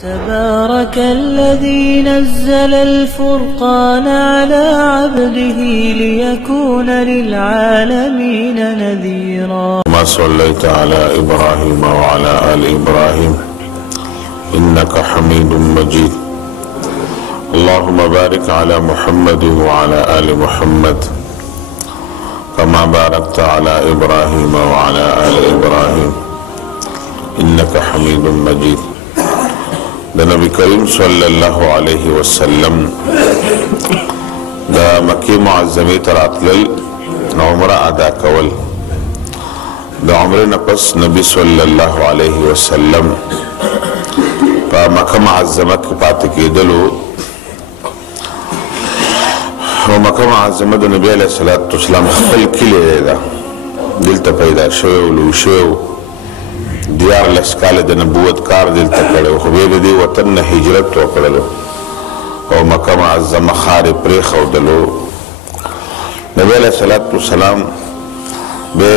تبارك الذي نزل الفرقان على عبده ليكون للعالمين نذيرا. ما صليت على إبراهيم وعلى آل إبراهيم إنك حميد مجيد. اللهم بارك على محمد وعلى آل محمد كما باركت على إبراهيم وعلى آل إبراهيم إنك حميد مجيد. نبی کریم صلی اللہ علیہ وسلم دا مکی معظمی تراتلل عمرہ ادا کول. دا عمر نفس نبی صلی اللہ علیہ وسلم پا مکہ معظمہ کی پاتی کی دلو و مکہ معظمہ دا نبی علیہ السلام خپل کلی دا دلتا پیدا شوی و لو شوی دیار لسکال د نبوت کار دلته کړو خو به دې وطن نه هجرت وکړلو او مکه معظمه خار پرې خودلو. نبی علیہ الصلوۃ والسلام به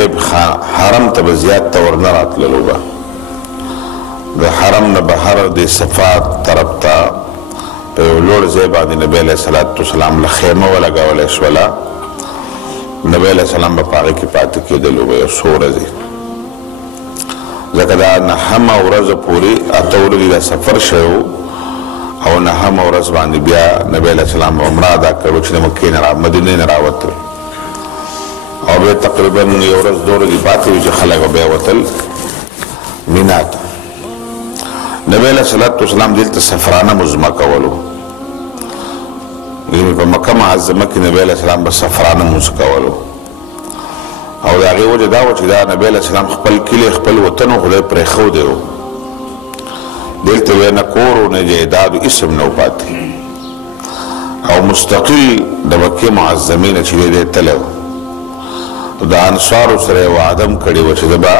حرم ته زیات تور نه راتللو با د حرم نه بهر د صفات طرف ته په لوړ ځای باندې نبی علیہ الصلوۃ والسلام له خیمه ولګول شولا. نبی علیہ السلام په هغه کې پاتې کېدلو یو سورځي ځکه دا نهمه ورځ پورې اته ورځې دا سفر شو او نهمه ورځ باندې بیا نبی علیہ السلام عمره ادا کړو چې د مکې نه مدینې نه راوتل او بیا تقریبا یو ورځ دوه ورځې پاتې وې چې خلک بیا وتل مینا ته. نبی علیہ الصلوۃ والسلام دلته سفرانه مزمه کولو یعنې په مکه معظمه کې نبی علیہ السلام به سفرانه مز کولو او دا غي وجه دا و چې دا نبی علیہ السلام خپل کلی خپل وطن خدای پرې خو دیو دلته نه کور نه جیداد اسم نو پاتې او مستقل د مکه معظمه نه چې دې تلو دا انصار سره وعدم کړي و چې دا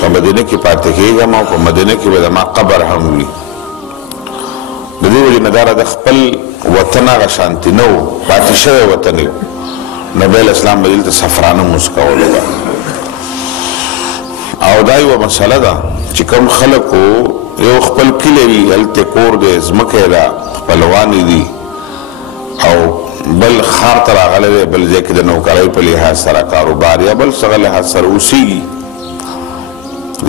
په مدینه کې پاتې کېږم او په مدینه کې به ما قبر هم وي. د دې وجه نه دا خپل وطن هغه شانتي نو پاتې شوی وطن نبی علیہ السلام بدل ته سفرانه مسکولو دا او دا یو مسله ده چې کوم خلکو یو خپل کلی وي هلته کور دی ځمکه ده خپلوانې دي او بل ښار ته راغلی دی بل ځای کې د نوکرۍ په لحاظ سره کاروبار یا بل څه لحاظ سره اوسېږي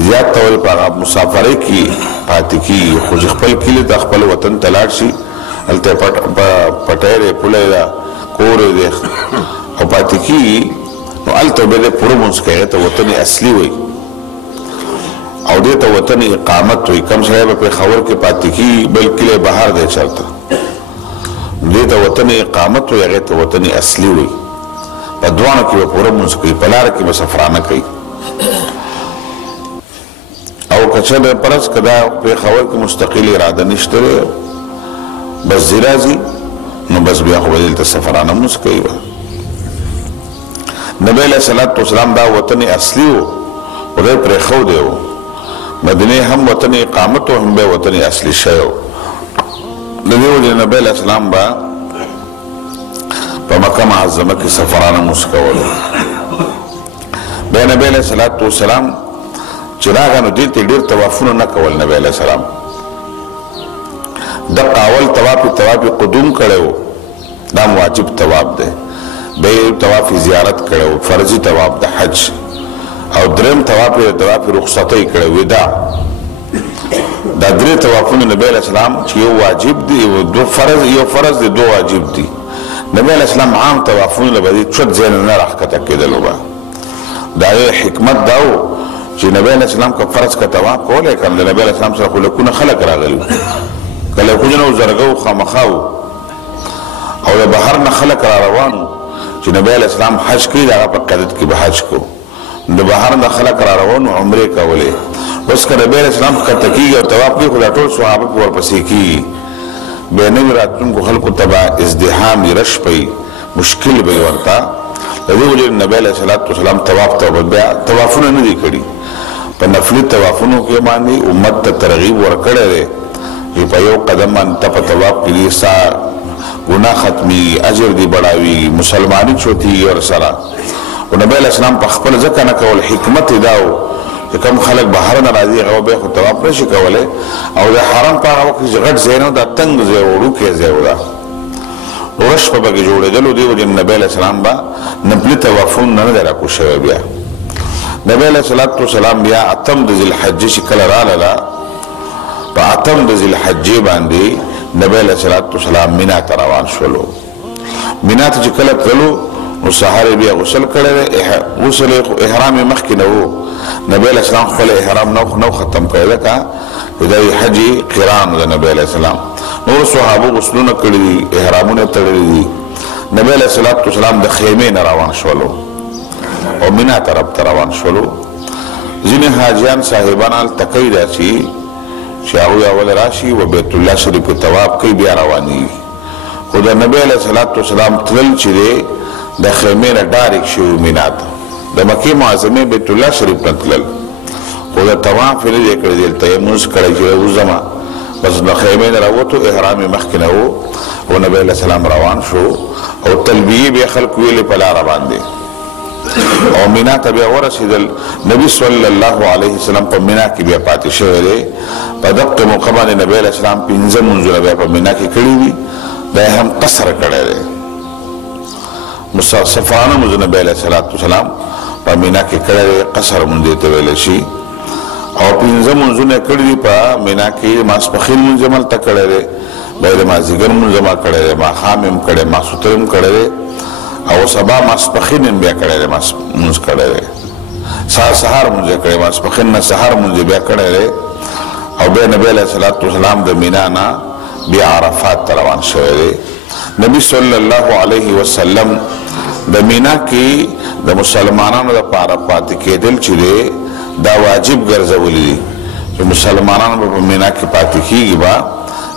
زیات طول په هغه مسافرۍ کې پاتې کېږي خو چې خپل کلي ته خپل وطن ته لاړ شي هلته پټی دی پولی ده کور دی او پاتې کېږي نو هلته به دی پوره مونځ کوي ته وطن اصلي وایي او دې ته وطن اقامت وایي. کم سړی به پېښور کې پاتې کېږي بل کلی بهر دی چېرته دې ته وطن اقامت وایي هغې ته وطن اصلي وایي. په دواړو کې به پوره مونځ کوي په لاره کې به سفرانه کوي او که چېرې فرض که دا پېښور کې مستقل اراده نشته بس ځي راځي نو بس بیا خو به دلته سفرانه مونځ کوي. نبی علیہ الصلوۃ والسلام دا وطن اصلی و خدای پرېښودی و مدینې هم وطن اقامت و هم به وطن اصلي شوی و. د دې وجې نبی علیہ السلام به په مکه معظمه کې سفرانه مونځ کولو. بیا نبی علیہ الصلوۃ والسلام چې راغی نو دلته ډېر طوافونه نه کول. نبی علیہ السلام دغه اول طواف قدوم کړی و دا واجب طواف دی. بے طواف زیارت کړو فرضی طواف د حج او دریم طواف رخصتۍ کړو وداع. دا درې طوافونه نبی علیہ السلام چې یو واجب دی یو فرض دی دو واجب دی. نبی علیہ السلام عام طوافونه لبدي چت ځای نه راښکته کېدلو به دا یو حکمت دا و چې نبی علیہ السلام که فرض که طواف کولی که د نبی علیہ السلام سره خو لکونه خلک راغلي که لکونه و زرګه و خامخا و او د بهر نه خلک را روان چې نبی علیہ السلام حج کوي د هغه په قیادت کې به حج کو د بهر نه خلک را روان و عمرې کولې. اوس که نبی علیہ السلام ښکته کېږي او طواف کوي خو دا ټول صحابه پې ورپسې کېږي بیا نوي راتلونکو خلکو ته به ازدحام وي رش به مشکل به ورته. د دې وجې نبی علیہ الصلوۃ والسلام طواف ته بیا طوافونه نه دي کړي په نفلي طوافونو کې باندې امت ته ترغیب ورکړی دی چې په یو قدم باندې ته په طواف کې سا گناہ ختمی اجر دی بڑاوی مسلمانی چوتی اور سرا و نبی علیہ السلام پا خپل ذکر نکول حکمت داو چې کوم خلک بهر نه راځي هغه به خو طواف نشي کولی او د حرم په هغه وخت کې غټ ځای نه دا تنګ ځای وړوکی ځای و دا ورش په پکې جوړېدلو دې وجې نبي علیه السلام به نفلي طوافونه نه دی راکوز شوی بیا نبي علیه السلام بیا اتم د ذوالحجې چې کله راغله په اتم د ذوالحجې باندې نبي علیه السلام مینا ته روان شولو مینا ته چې کله تللو نو سهار بیا غسل کړی دی غسل احرام یې مخکې نه و نبي علیه السلام خپل احرام نو ختم کړی دی که دا حج قران د نبي علیه السلام نور صحابو غسلونه کړي دي احرامونه تړلي دي نبي علیه السلام د خیمې نه روان شولو او مینا طرف ته روان شولو ځینې حاجیان صاحبان هلته کوي داسې چې هغوی اول راشي و بیت الله شریف کې طواف کوي بیا روانېږي خو د نبي علیه السلام تلل چې دی د خیمې نه ډایرکټ شوي مینا ته د مکې معظمې بیت الله شریف نه تلل خو د طواف یې نه دی کړی دلته یې لمونځ کړی چې وځمه بس د خیمې نه راووتو احرام یې مخکې نه و او نبي علیه السلام روان شو او تلبیې بیا خلکو ویلې په لاره باندې او مینا ته بیا ورسېدل نبي صلی الله علیه وسلم په مینا کې بیا پاتې شوی دی په دقه موقع باندې نبي علیه السلام 5 لمونځونه بیا په مینا کې کړي دي دا یې هم قصر کړی دی مسافرانه لمونځ نبي علیه السلام په مینا کې کړی دی قصر لمونځ ته ویلی شي او 5 لمونځونه کړي دي په مینا کې ماسپښین لمونځ هم هلته کړی دی بیا د مازدیګر لمونځ هم کړی دی ماښام هم کړی ماسخوتن هم کړی دی او سبا ماسپښین هم بیا کړی دی لمونځ کړی دی سهار لمونځ یې کړی ماسپښین نه سهار لمونځ بیا کړی دی او بیا نبي علیه السلام د مینا نه بیا عرفات ته روان شوی دی نبی صلی الله علیه وسلم د مینا کې د مسلمانانو لپاره پاتې کېدل چې دی دا واجب ګرځولي دي چې مسلمانانو به په مینا کې پاتې کېږي به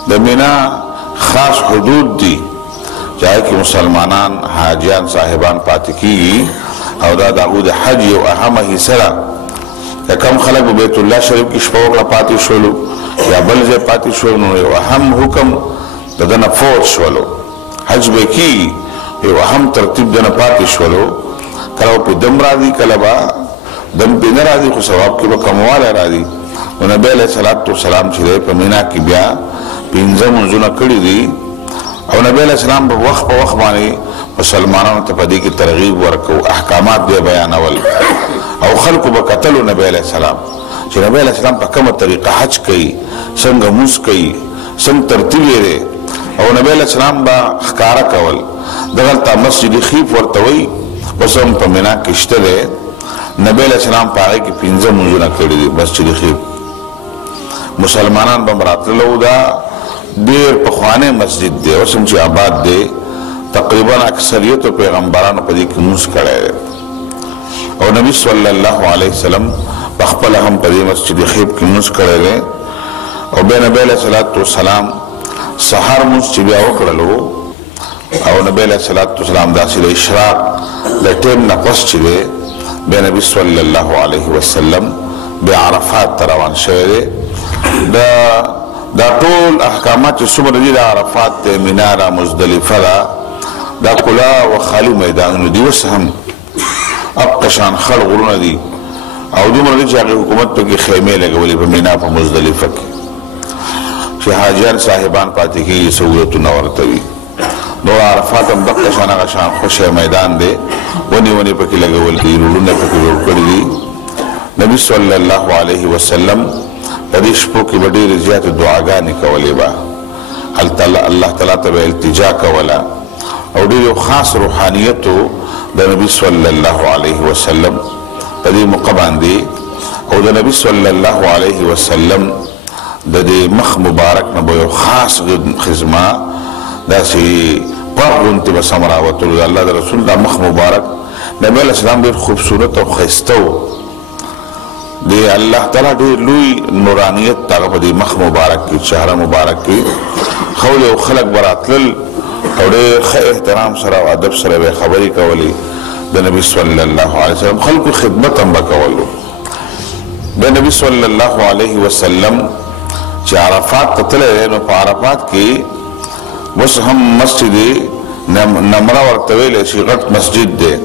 د مینا خاص حدود دي چې هغې کې مسلمانان حاجیان صاحبان پاتې کېږي او دا د هغوی د حج یو اهمه حصه ده که کم خلک په بیت الله شریف کې شپه وکړه پاتې شولو یا بل ځای پاتې شولو نو یو اهم حکم د ده نه فوت شولو حج به کېږي یو اهم ترتیب د نه پاتې شولو کله به پې دم راځي کله به دم پې نه راځي خو ثواب کې به کموالی راځي نو نبي علیه السلام چې دی په مینا کې بیا 5 لمونځونه کړي دي او نبي علیه السلام په وخت باندې مسلمانانو ته په دې کې ترغیب ورکړو احکامات به بیانول او خلکو به کتلو نبي علیه السلام چې نبي علیه السلام په کومه طریقه حج کوي څنګه لمونځ کوي څنګه ترتیب یې دی او نبي علیه السلام به ښکاره کول دغلته مسجد خیف ورته وایي اوس هم په مینا کې شته دی نبي علیه السلام په هغې کې 5 لمونځونه کړي دي مسجد خیف مسلمانان به هم راتللو دا ډېر پخوانی مسجد دی اوس هم چې آباد دی تقریبا اکثریتو پیغمبرانو په دې کې لمونځ کړی دی او نبی صلی الله علیه وسلم په خپله هم په دې مسجد خیف کې لمونځ کړی دی او بیا نبی علیه السلام سهار لمونځ چې بیا وکړلو او نبی علیه السلام داسې د اشراق د ټیم نه پس چې دی بیا نبی صلی الله علیه وسلم بیا عرفات ته روان شوی دی دا ټول احکامات چې څومره دي د عرفات دی مینا ده مزدلفه ده دا کلا و خالی میدانونه دي اوس هم اقشان خړ غرونه دي او دومره دي چې هغې حکومت پکې خیمې لګولې په مینا په مزدلفه کې چې حاجیان صاحبان پاتې کېږي سهولتونه ورته وي نو عرفات هم دقه شان هغه شان خوشی میدان دی ونې پکې لګول دي رولونه پکې جوړ کړي دي نبی صلی الله علیه وسلم په دې شپو کې به ډېرې زیاتې دعاګانې کولې به الله تعالی ته به التجا کوله او ډېر خاص روحانیت د نبی صلی الله علیه وسلم په دې موقع باندې او د نبی صلی الله علیه وسلم د دې مخ مبارک نه به یو خاص خدمه داسې پاک غوندې به سم راوتلو د الله د رسول دا مخ مبارک نبی علیه السلام ډېر خوبصورت او ښایسته و د الله تعالی ډېر لوی نورانیت هغه په دې مخ مبارک کې چهره مبارک کې خول او خلک به راتلل او ډېر ښه احترام سره او ادب سره به خبرې کولې د نبی صلی الله علیه وسلم خلکو خدمت هم به کولو د نبی صلی الله علیه وسلم چې عرفات ته تللی دی نو په عرفات کې اوس هم مسجد نمره ورته ویلی شي غټ مسجد دی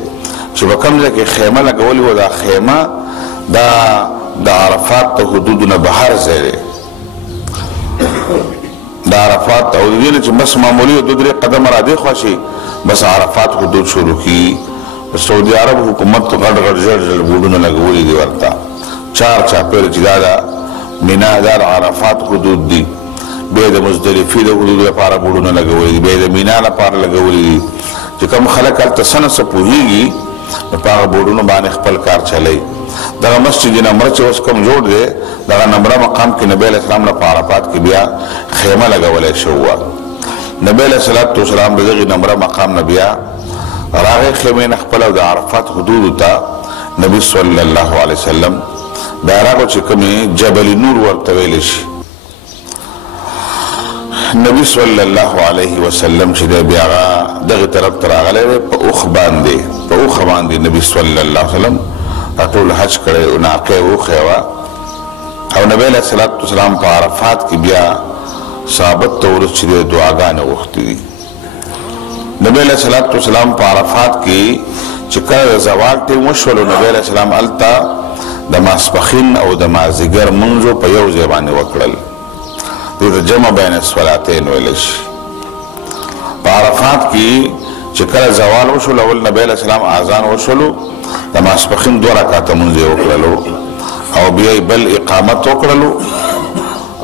چې په کوم ځای کې خیمه لګولې وه دا خیمه دا د عرفات ته حدودونه بهر ځای دی د عرفات او د دې نه چې بس معمولي 2-3 قدمه را دېخوا شي بس عرفات حدود شروع کیږي سعودي عرب حکومت ته غټ غټ ژړ ژړ بورډونه لګولي دي ورته چار چاپېره چې دا د مینا دا د عرفات حدود دي بیا د مزدلفې د حدودو لپاره بورډونه لګولي دي بیا د مینا لپاره لګولي دي چې کوم خلک هلته څه نه څه پوهېږي نو په هغه بورډونو باندې خپل کار چلی دغه مسجد نمره چې اوس کوم جوړ دی دغه نمره مقام کې نبی علیه السلام نه په عرفات کې بیا خیمه لګولی شوی وه نبی علیه الصلاة والسلام د دغې نمره مقام نه بیا راغی خیمې نه خپله د عرفات حدودو ته نبی صلی الله علیه وسلم بیا راغو چې کومې جبل نور ورته ویلی شي نبی صلی الله علیه وسلم چې دی بیا هغه دغې طرف ته راغلی دی په اوښ باندې نبی صلی الله علیه وسلم ټول حج کړی ناقه یې وښې وه او نبی علیه الصلاة والسلام په عرفات کې بیا صحابت ته وروست چې دی دعاګانې غوښتې دي نبی علیه الصلاة والسلام په عرفات کې چې کله د زوال ټیم وشولو نبی علیه السلام هلته د ماسپښین او د مازدیګر لمونځو په یو ځای باندې وکړل دې ته جمع بین الصلاتین ویلی شي په عرفات کې چې کله زوال وشولو اول نبی علیه السلام اذان وشولو د ماسپښین 2 رکعته لمونځ یې وکړلو او بیا یې بل اقامت وکړلو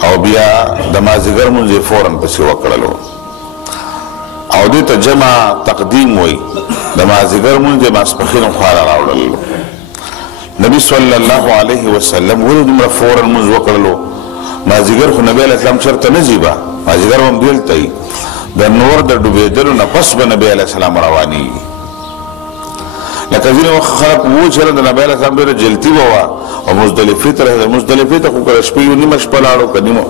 او بیا د مازدیګر لمونځ یې فوراً پسې وکړلو او دې ته جمع تقدیم وایي د مازدیګر لمونځ یې ماسپښین خواله راوړلو نبی صلی الله علیه وسلم ولې دومره فوراً لمونځ وکړلو مازدیګر خو نبی علیه السلام چېرته نه ځي به مازدیګر به هم دلته وي د نور د ډوبېدلو نه پس به نبی علیه السلام روانېږي لکه ځینې وخت خلک وو چې د نبی علیه السلام ډېره جلتي به وه او مزدلفې ته رسېدل مزدلفې ته خو که د شپې یو نیمه شپه لاړو که نیمه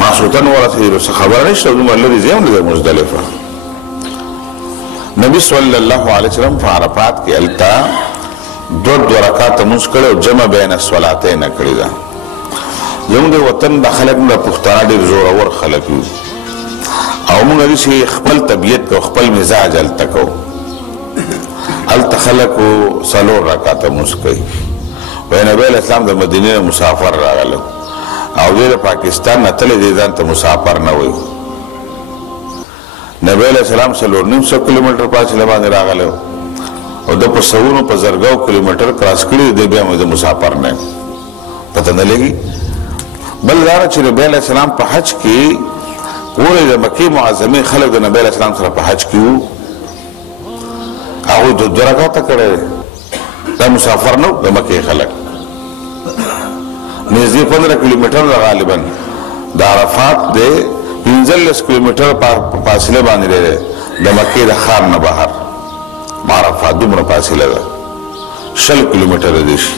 ماسخوتن ورسېدلو څه خبره نشته دومره لرې ځای هم نه دی مزدلفه نبی صلی الله علیه وسلم په عرفات کې هلته 2 رکعاته لمونځ کړی او جمع بین الصلاتین یې کړې ده زموږ د وطن د خلک د پښتانه ډېر زورور خلک یو او موږ داسې خپل طبیعت کو خپل مزاج هلته کوو هلته خلکو 4 رکعاته لمونځ کوي وایي نبی علیه السلام د مدینې نه مسافر راغلی او دی د پاکستان نه تللی دی ځان ته مسافر نه وایي نبی علیه السلام 4.5 کیلومتر فاصله باندې راغلی او د په سوونو په زرګاو کیلومتر کراس کړي دی بیا د مسافر نه پته نه لګي بل دا چې نبی علیه السلام په حج کې ګورئ د مکې معظمې خلک د نبی علیه السلام سره په حج کې وو هغوی 2 رکعاته کړی دا مسافر نه د مکې خلک نږدې 15 کیلومتر ده غالبا د عرفات دی 15 کیلومتر په فاصله باندې دی د مکې د ښار نه بهر عرفات دومره فاصله ده 20 کیلومتر دی شي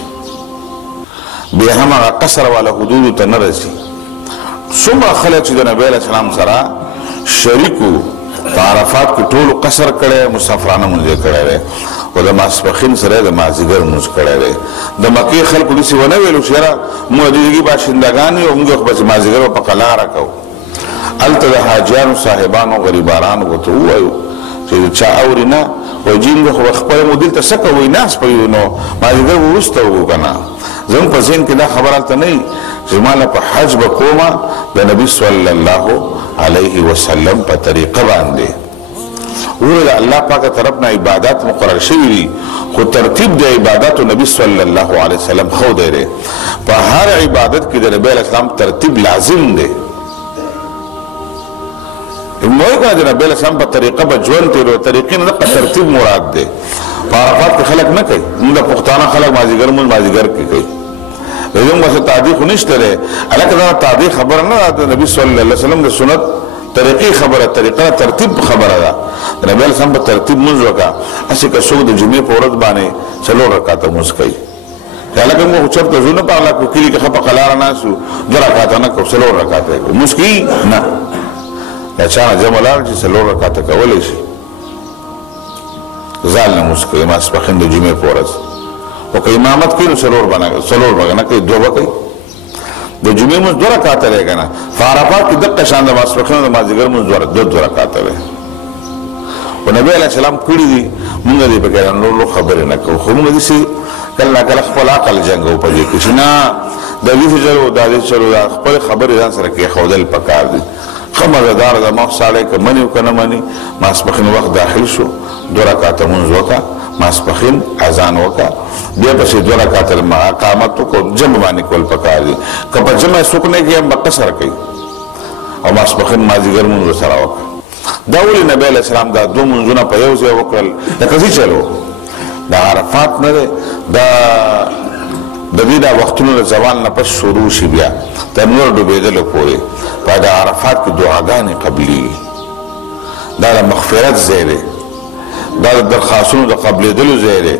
بیا هم هغه قصر والا حدودو ته نه رسي څومره خلک چې د نبی علیه السلام سره شریکو په عرفات کې ټولو قصر کړی مسافرانه لمونځ یې کړی دی او د ماسپښین سره د مازدیګر لمونځ کړی دی د مکې خلکو داسې ونه ویلو چې یاره موږ د دې باشندګان یو موږ خو بس مازدیګر به په قلاره کوو هلته د حاجیانو صاحبانو غریبانو ورته ووایو چې چا اوري نه وایي جی موږ خو خپله مو دلته څه کوئ ناست به یو نو مازدیګر به وروسته وکړو که نه زموږ په ذهن کې دا خبر هلته نه وي چې زما له په حج به کومه د نبي صلی الله علیه وسلم په طریقه باندې وګوره د الله پاک طرف نه عبادات مقرر شوي دي خو ترتیب د عباداتو نبی صلی الله علیه وسلم ښودی دی په هر عبادت کې د نبی علیه السلام ترتیب لازم دی موږ کنه د نبی علیه السلام په طریقه به ژوند تېرو طریقې نه دغه ترتیب مراد دی په عرفات کې خلک نه کوي موږ د پښتانه خلک مازدیګر لمونځ مازدیګر کې کوي زموږ بس تعدیق خو نشته دی هلکه دا تعدیق خبره نه ده د نبي صلی الله علیه وسلم د سنت طریقې خبره طریقه ترتیب خبره ده د نبی علیه السلام په ترتیب لمونځ وکړه هسې که څوک د جمعې په ورځ باندې 4 رکعاته لمونځ کوي هلکه موږ خو چېرته ځو نه په هغه کلي کې ښه په قلاره ناست یو 2 رکعاته نه کوو 4 رکعاته یې کوو لمونځ کوي نه یا چا نه جمع لاړ چې 4 رکعاته کولی شي ځان نه لمونځ کوي ماسپښین د جمعې په ورځ او که امامت کوي نو 4 به نه کوي 2 به کوي د جمعې لمونځ 2 رکعاته دی که نه په عرفات کې دقه شان د ماسپښین او د مازدیګر لمونځ 2 رکعاته دی خو نبی علیه السلام کړي دي موږ دې پکې نور خبرې نه کوو خو موږ داسې کله کله خپل عقل جنګو په دې کې چې نه د دې چلو د دې چلو خپل خبرې ځان سره کې خودل پکار دي خمردار د مخ ساړی که منی او که نه منی ماسپښین وخت داخل شو 2 رکعاته مونځ وکړه ماسپښین اذان وکړه بیا پسې 2 رکعاته اقامت وکړو جمع باندې کول پکار دي که په جمع څوک نه کوي هم به قصر کوي او ماسپښین مازدیګر مونځ سره وکړه دا ولې نبی علیه السلام دا 2 مونځونه په یو ځای وکړل لکه څه چلو دا عرفات نه دی دا د دې دا وختونو د زوال نه پس شروع شي بیا تر نور ډوبېدلو پورې په دا عرفات کې دعاګانې قبلېږي دا د مغفرت ځای دی دا د درخواستونو د قبلېدلو ځای دی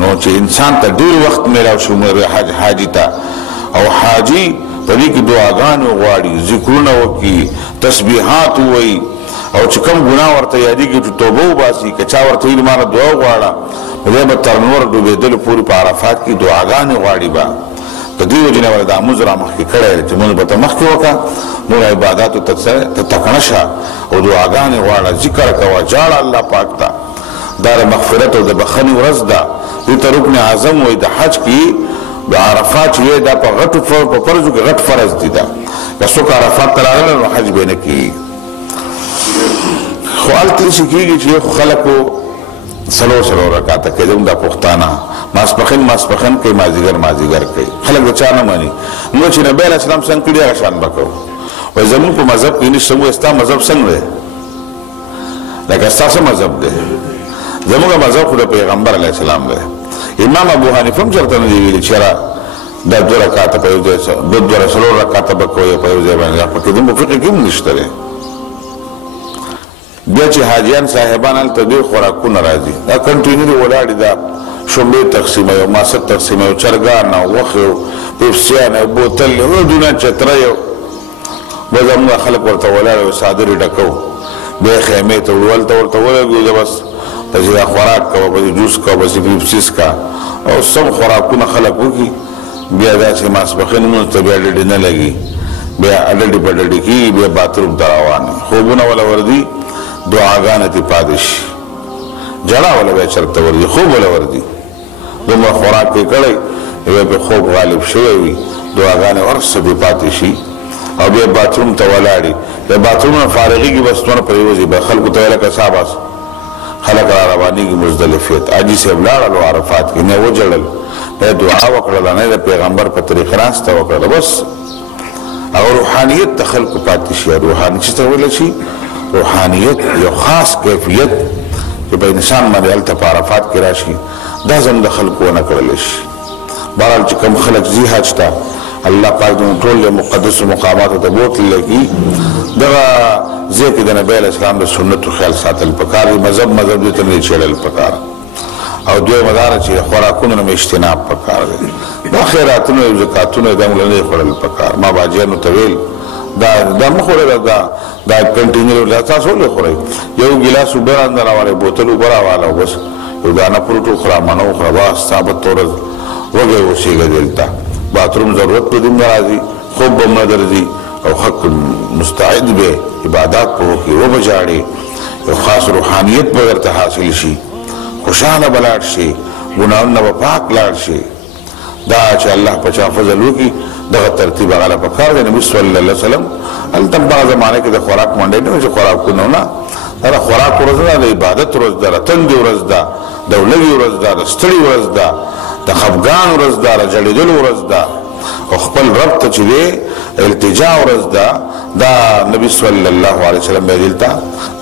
نو چې انسان ته ډېر وخت میلاو شي حاجي ته او حاجي په دې کې دعاګانې وغواړي ذکرونه وکړي تسبیحات ووایي او چې کوم ګناه ورته یادېږي چې توبه وباسي که چا ورته ویلي ما نه دعا وغواړه دی به تر نور ډوبېدلو پورې په عرفات کې دعاګانې غواړي به د دې وجې نه ولې دا مونځ را مخکې کړی دی چې مونځ به ته مخکې وکړه نور عباداتو ته تکړه شه او دعاګانې غواړه ذکر کوه جاړه الله پاک ته دا د مغفرت او د بخښنې ورځ ده دې ته رکن اعظم وایي د حج کې د عرفات چې دا په غټو په فرضو کې غټ فرض دي دا که څوک عرفات ته راغلی نو حج به نه کېږي خو هلته داسې کېږي چې یو خلکو څلور رکعاته کوي زموږ دا پښتانه ماسپښین کوي مازدیګر کوي خلک د چا نه مني موږ چې نبی علیه السلام څنګه کړي هغه شان به کوو وایي زموږ په مذهب کې نشته موږ ستا مذهب څنګه دی لکه ستاسو مذهب دی زموږ مذهب خو د پیغمبر علیه السلام دی امام ابو حنیفه هم چېرته نه دي ویلي چې دا 2 رکعاته په یو ځای 4 رکعاته به کوئ په یو ځای باندې پکې زموږ فقه کې هم نشته دی بیا چې حاجیان صاحبان هلته ډېر خوراکونه راځي دا کنټینري ولاړې دا شومبې تقسیموي او ماسک تقسیموي او چرګان او غوښې او پیپسیان او بوتل او دونه چترۍ او بیا زموږ خلک ورته ولاړ او څادرې ډکو بیا خیمې ته ورته ولګو بس پسې دا خوراک کوه پسې جوس کوه پسې پیپسي څښه او سم خوراکونه خلک وکړي بیا داسې ماسپښین لمونځ ته بیا ډډې نه لګي بیا ډډې په ډډې کېږي بیا باتروم ته روان خوبونه وله ورځي دعاګانې ترې پاتې شي جړه وله بیا چېرته ورځي خوب وله ورځي دومره خوراک یې کړی بیا پرې خوب غالب شوی وي دعاګانې ورسه بې پاتې شي او بیا باتروم ته ولاړي د باتروم نه فارغېږي بس دونه پرېوځي به خلکو ته ویله که صاحب خلک را روانېږي مزدلفې ته حاجي صاحب لاړل عرفات کې نه وجړل نه دعا وکړله نه د پیغمبر په طریقه ناسته وکړله بس او روحانیت ته خلکو پاتې شي روحاني چې ته ویلی شي روحانیت یو خاص کیفیت چې په انسان باندې هلته په عرفات کې راشي دا زموږ د خلکو ونه کړلی شي بهرحال چې کوم خلک ځي حج ته الله پاک زموږ ټول مقدسو مقاماتو ته بوتللی کي دغه ځای کې د نبی علیه السلام د سنتو خیال ساتل پکار دی مذهب دې ته نه دی چېړل پکار او دویمه دا ده چې خوراکونو نه مې اجتناب پکار دی دا خیراتونه او زکاتونه دا موږ نه دی خوړل پکار ما باجیانو ته ویل دا مه خورئ دا کنټینر تاسو ولې خورئ یو ګیلاس اوبه رانده راوالی بوتل اوبه راواله او بس یو دانه فروټ وخوره مڼه وخوره بس ثابت ورځ وږی اوسېږه دلته باتروم ضرورت په دومره راځي خوب به نه درځي او حق مستعد به عبادات به وکړي وبه ژاړي یو خاص روحانیت به درته حاصل شي خوشحاله به لاړ شي ګناهونه به پاک لاړ شي دا چې الله په چا فضل وکړي دغه ترتیب هغه له پکار دی نبي صلی الله علیه وسلم هلته په هغه زمانه کې د خوراک منډۍ نه وي چې خوراکونه نه دا د خوراک ورځ ده د عبادت ورځ ده د تندې ورځ ده د ولږې ورځ ده د ستړي ورځ ده د خفګان ورځ ده د جړېدلو ورځ ده او خپل رب ته چې دی التجا ورځ ده دا نبي صلی الله علیه وسلم بیا دلته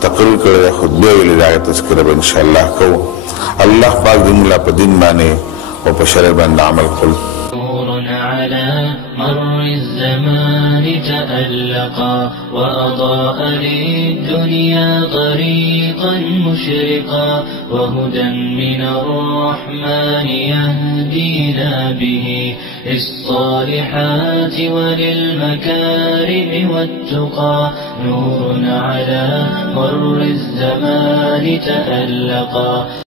تقریر کړی دی خطبې ویلې د هغې تذکره به انشاءالله کوو الله پاک دې موږ لا په دین باندې او په شرع باندې عمل کړو على مر الزمان تألقا وأضاء للدنيا طريقا مشرقا وهدى من الرحمن يهدينا به للصالحات وللمكارم والتقى نور على مر الزمان تألقا